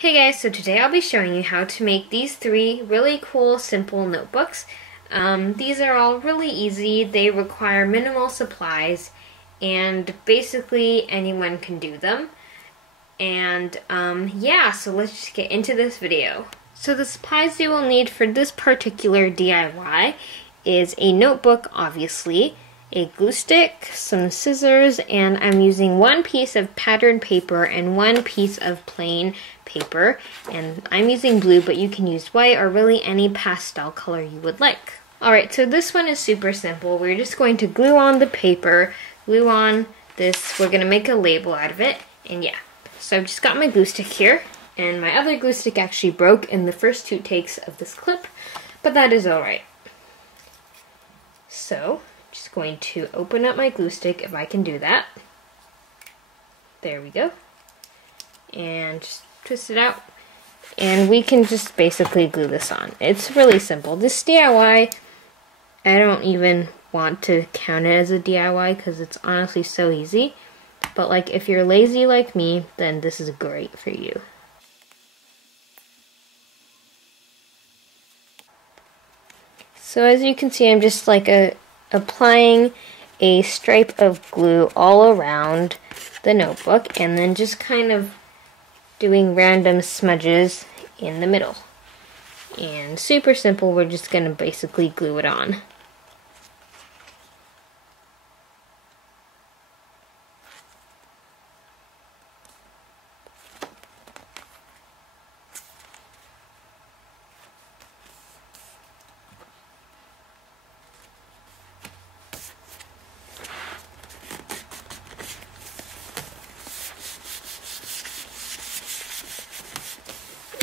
Hey guys, so today I'll be showing you how to make these three really cool, simple notebooks. These are all really easy, they require minimal supplies, and basically anyone can do them. And yeah, so let's just get into this video. So the supplies you will need for this particular DIY is a notebook, obviously, a glue stick, some scissors, and I'm using one piece of patterned paper and one piece of plain paper. And I'm using blue, but you can use white or really any pastel color you would like. Alright, so this one is super simple. We're just going to glue on the paper, glue on this, we're going to make a label out of it, and yeah. So I've just got my glue stick here, and my other glue stick actually broke in the first two takes of this clip, but that is alright. So, just going to open up my glue stick if I can do that. There we go. And just twist it out. And we can just basically glue this on. It's really simple. This DIY, I don't even want to count it as a DIY because it's honestly so easy. But like if you're lazy like me, then this is great for you. So as you can see, I'm just like applying a stripe of glue all around the notebook and then just kind of doing random smudges in the middle. And super simple, we're just going to basically glue it on.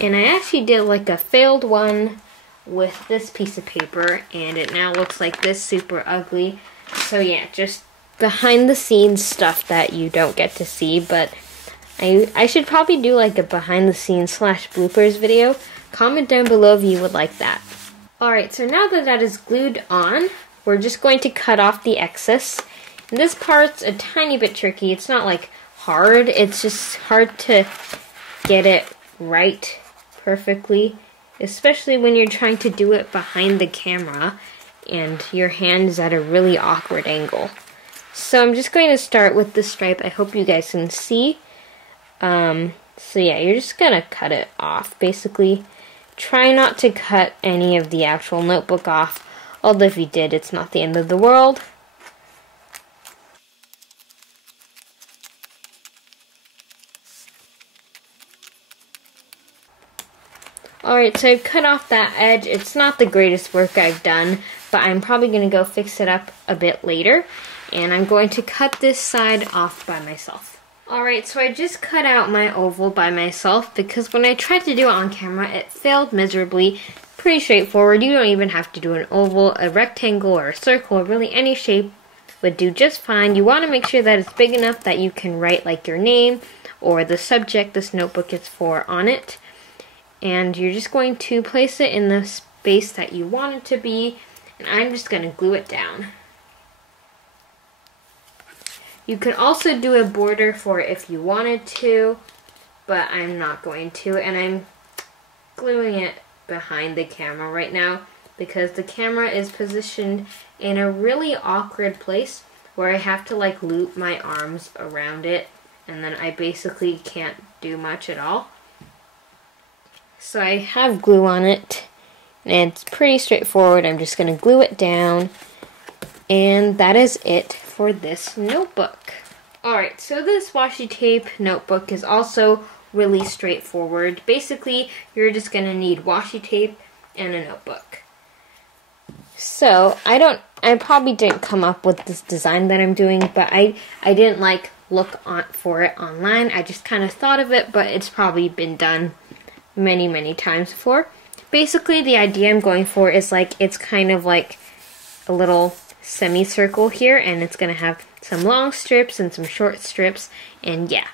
And I actually did like a failed one with this piece of paper, and it now looks like this, super ugly. So yeah, just behind the scenes stuff that you don't get to see, but I should probably do like a behind the scenes / bloopers video. Comment down below if you would like that. Alright, so now that that is glued on, we're just going to cut off the excess. And this part's a tiny bit tricky. It's not like hard, it's just hard to get it right perfectly, especially when you're trying to do it behind the camera and your hand is at a really awkward angle. So I'm just going to start with the stripe. I hope you guys can see. So yeah, you're just gonna cut it off. Basically, try not to cut any of the actual notebook off, although if you did, it's not the end of the world. Alright, so I've cut off that edge. It's not the greatest work I've done, but I'm probably going to go fix it up a bit later. And I'm going to cut this side off by myself. Alright, so I just cut out my oval by myself because when I tried to do it on camera, it failed miserably. Pretty straightforward. You don't even have to do an oval, a rectangle, or a circle, or really any shape would do just fine. You want to make sure that it's big enough that you can write like your name or the subject this notebook is for on it. And you're just going to place it in the space that you want it to be, and I'm just going to glue it down. You could also do a border for it if you wanted to, but I'm not going to, and I'm gluing it behind the camera right now because the camera is positioned in a really awkward place where I have to like loop my arms around it, and then I basically can't do much at all. So I have glue on it, and it's pretty straightforward. I'm just going to glue it down, and that is it for this notebook. Alright, so this washi tape notebook is also really straightforward. Basically, you're just going to need washi tape and a notebook. So, I probably didn't come up with this design that I'm doing, but I didn't like look for it online. I just kind of thought of it, but it's probably been done many times before. Basically, the idea I'm going for is like, it's kind of like a little semicircle here, and it's going to have some long strips and some short strips, and yeah.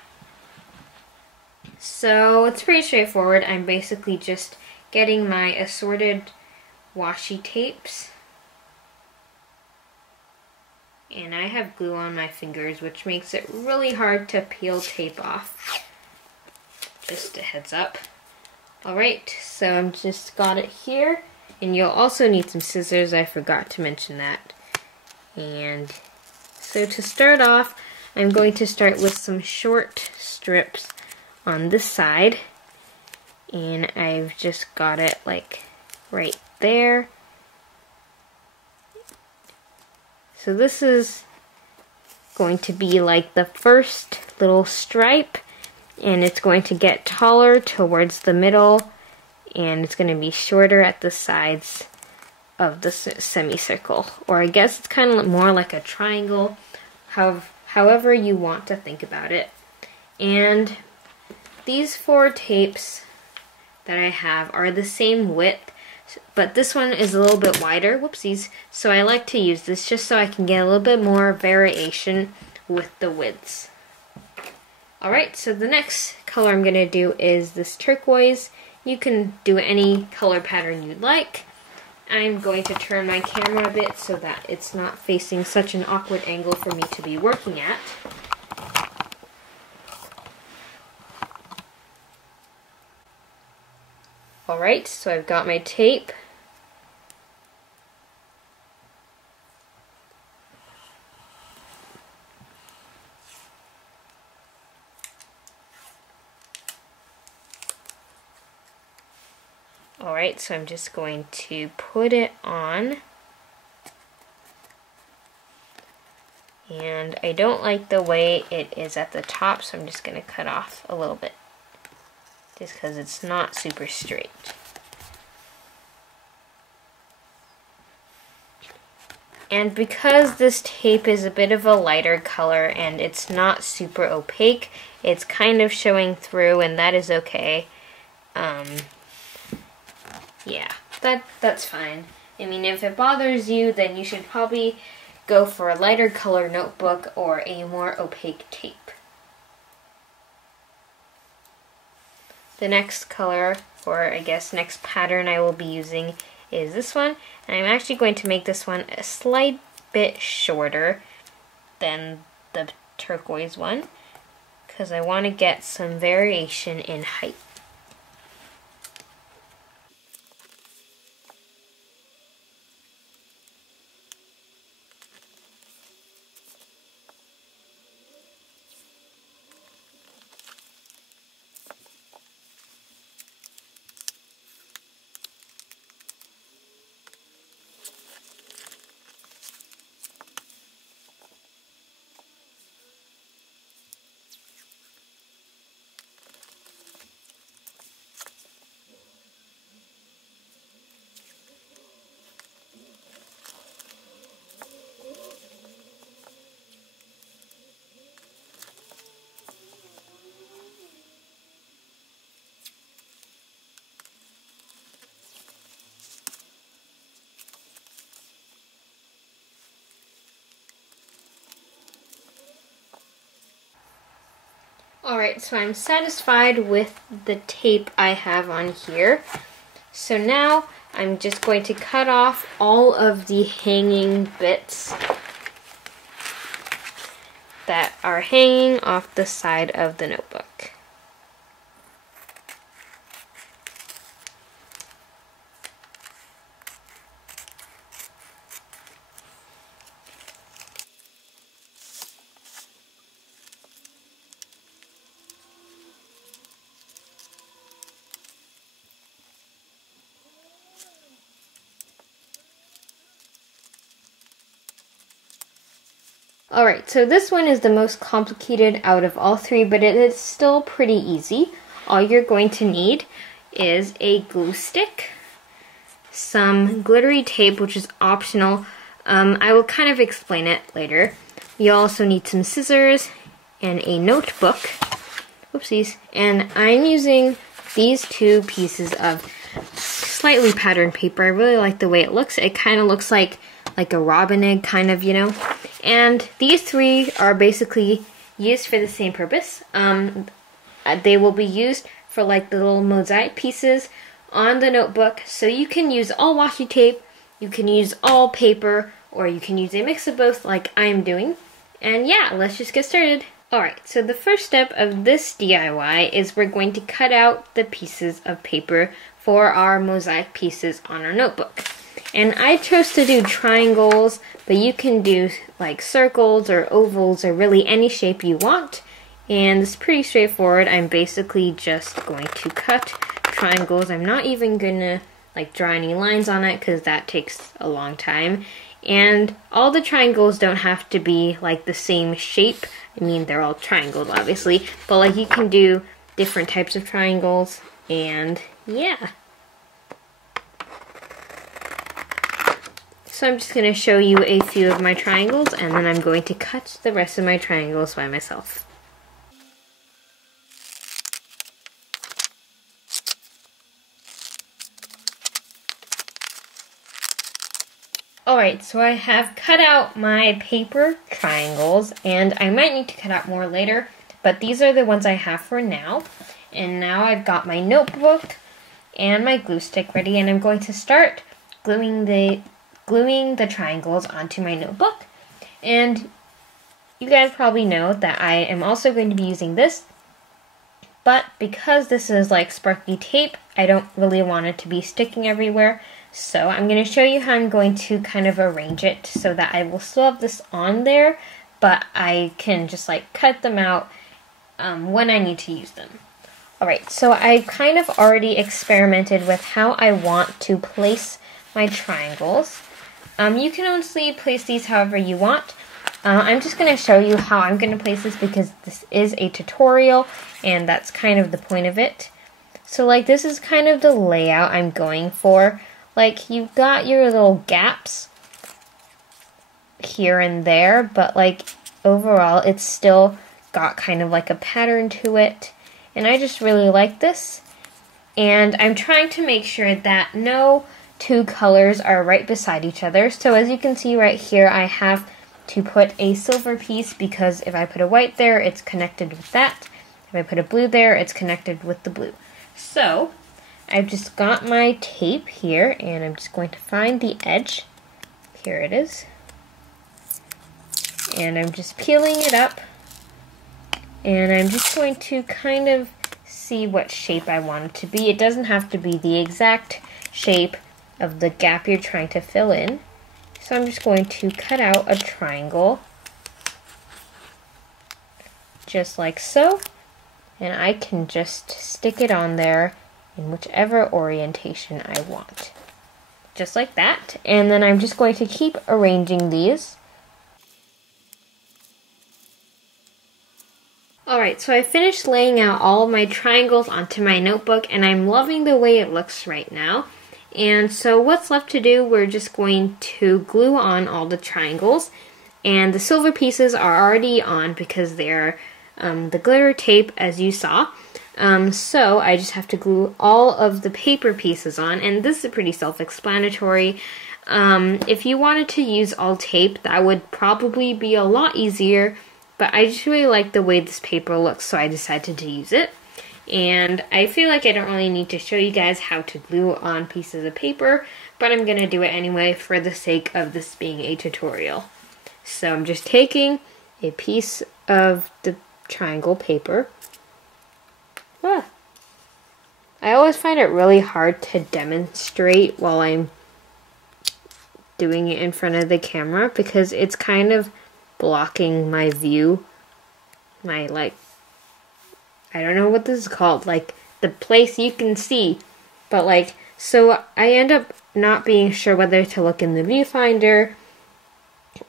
So it's pretty straightforward. I'm basically just getting my assorted washi tapes, and I have glue on my fingers, which makes it really hard to peel tape off. just a heads up. Alright, so I'm just got it here, and you'll also need some scissors, I forgot to mention that. And so to start off, I'm going to start with some short strips on this side, and I've just got it like right there. So this is going to be like the first little stripe, and it's going to get taller towards the middle, and it's going to be shorter at the sides of the semicircle, or I guess it's kind of more like a triangle, however you want to think about it. And these 4 tapes that I have are the same width, but this one is a little bit wider, whoopsies, so I like to use this just so I can get a little bit more variation with the widths. Alright, so the next color I'm going to do is this turquoise. You can do any color pattern you'd like. I'm going to turn my camera a bit so that it's not facing such an awkward angle for me to be working at. Alright, so I've got my tape. Alright, so I'm just going to put it on. And I don't like the way it is at the top, so I'm just going to cut off a little bit, just because it's not super straight. And because this tape is a bit of a lighter color and it's not super opaque, it's kind of showing through, and that is okay. Yeah, that's fine. I mean, if it bothers you, then you should probably go for a lighter color notebook or a more opaque tape. The next color, or I guess next pattern I will be using is this one, and I'm actually going to make this one a slight bit shorter than the turquoise one, because I want to get some variation in height. Alright, so I'm satisfied with the tape I have on here. So now I'm just going to cut off all of the hanging bits that are hanging off the side of the notebook. Alright, so this one is the most complicated out of all 3, but it is still pretty easy. All you're going to need is a glue stick, some glittery tape, which is optional. I will kind of explain it later. You also need some scissors and a notebook. Whoopsies. And I'm using these 2 pieces of slightly patterned paper. I really like the way it looks. It kind of looks like a robin egg, kind of, you know. And these 3 are basically used for the same purpose. They will be used for like the little mosaic pieces on the notebook. So you can use all washi tape, you can use all paper, or you can use a mix of both like I'm doing. And yeah, let's just get started. Alright, so the first step of this DIY is we're going to cut out the pieces of paper for our mosaic pieces on our notebook. And I chose to do triangles, but you can do like circles or ovals or really any shape you want. And it's pretty straightforward. I'm basically just going to cut triangles. I'm not even gonna like draw any lines on it because that takes a long time. And all the triangles don't have to be like the same shape. I mean, they're all triangles obviously, but like you can do different types of triangles, and yeah. So I'm just going to show you a few of my triangles, and then I'm going to cut the rest of my triangles by myself. Alright, so I have cut out my paper triangles, and I might need to cut out more later, but these are the ones I have for now. And now I've got my notebook and my glue stick ready, and I'm going to start gluing the triangles onto my notebook. And you guys probably know that I am also going to be using this, but because this is like sparkly tape, I don't really want it to be sticking everywhere. So I'm going to show you how I'm going to kind of arrange it so that I will still have this on there, but I can just like cut them out when I need to use them. Alright, so I kind of already experimented with how I want to place my triangles. You can honestly place these however you want. I'm just going to show you how I'm going to place this because this is a tutorial and that's kind of the point of it. So like this is kind of the layout I'm going for. Like you've got your little gaps here and there, but like overall it's still got kind of like a pattern to it. And I just really like this. And I'm trying to make sure that no two colors are right beside each other. So as you can see right here, I have to put a silver piece because if I put a white there, it's connected with that. If I put a blue there, it's connected with the blue. So I've just got my tape here, and I'm just going to find the edge. Here it is. And I'm just peeling it up. And I'm just going to kind of see what shape I want it to be. It doesn't have to be the exact shape of the gap you're trying to fill in. So I'm just going to cut out a triangle. Just like so. And I can just stick it on there in whichever orientation I want. Just like that. And then I'm just going to keep arranging these. Alright, so I finished laying out all of my triangles onto my notebook, and I'm loving the way it looks right now. And so what's left to do, we're just going to glue on all the triangles. And the silver pieces are already on because they're the glitter tape, as you saw. So I just have to glue all of the paper pieces on, and this is pretty self-explanatory. If you wanted to use all tape, that would probably be a lot easier, but I just really like the way this paper looks, so I decided to use it. And I feel like I don't really need to show you guys how to glue on pieces of paper, but I'm going to do it anyway for the sake of this being a tutorial. So I'm just taking a piece of the triangle paper. I always find it really hard to demonstrate while I'm doing it in front of the camera because it's kind of blocking my view. My, like, I don't know what this is called, like the place you can see. But like, so I end up not being sure whether to look in the viewfinder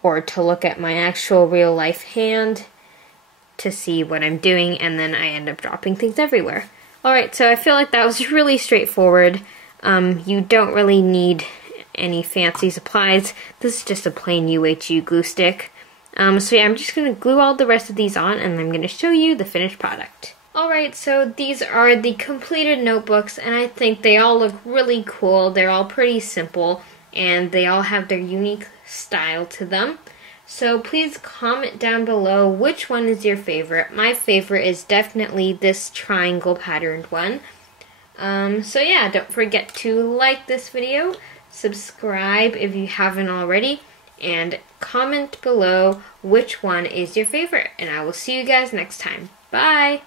or to look at my actual real life hand to see what I'm doing, and then I end up dropping things everywhere. Alright, so I feel like that was really straightforward. You don't really need any fancy supplies. This is just a plain UHU glue stick. So yeah, I'm just going to glue all the rest of these on, and I'm going to show you the finished product. Alright, so these are the completed notebooks, and I think they all look really cool. They're all pretty simple, and they all have their unique style to them. So please comment down below which one is your favorite. My favorite is definitely this triangle patterned one. So yeah, don't forget to like this video, subscribe if you haven't already, and comment below which one is your favorite. And I will see you guys next time. Bye!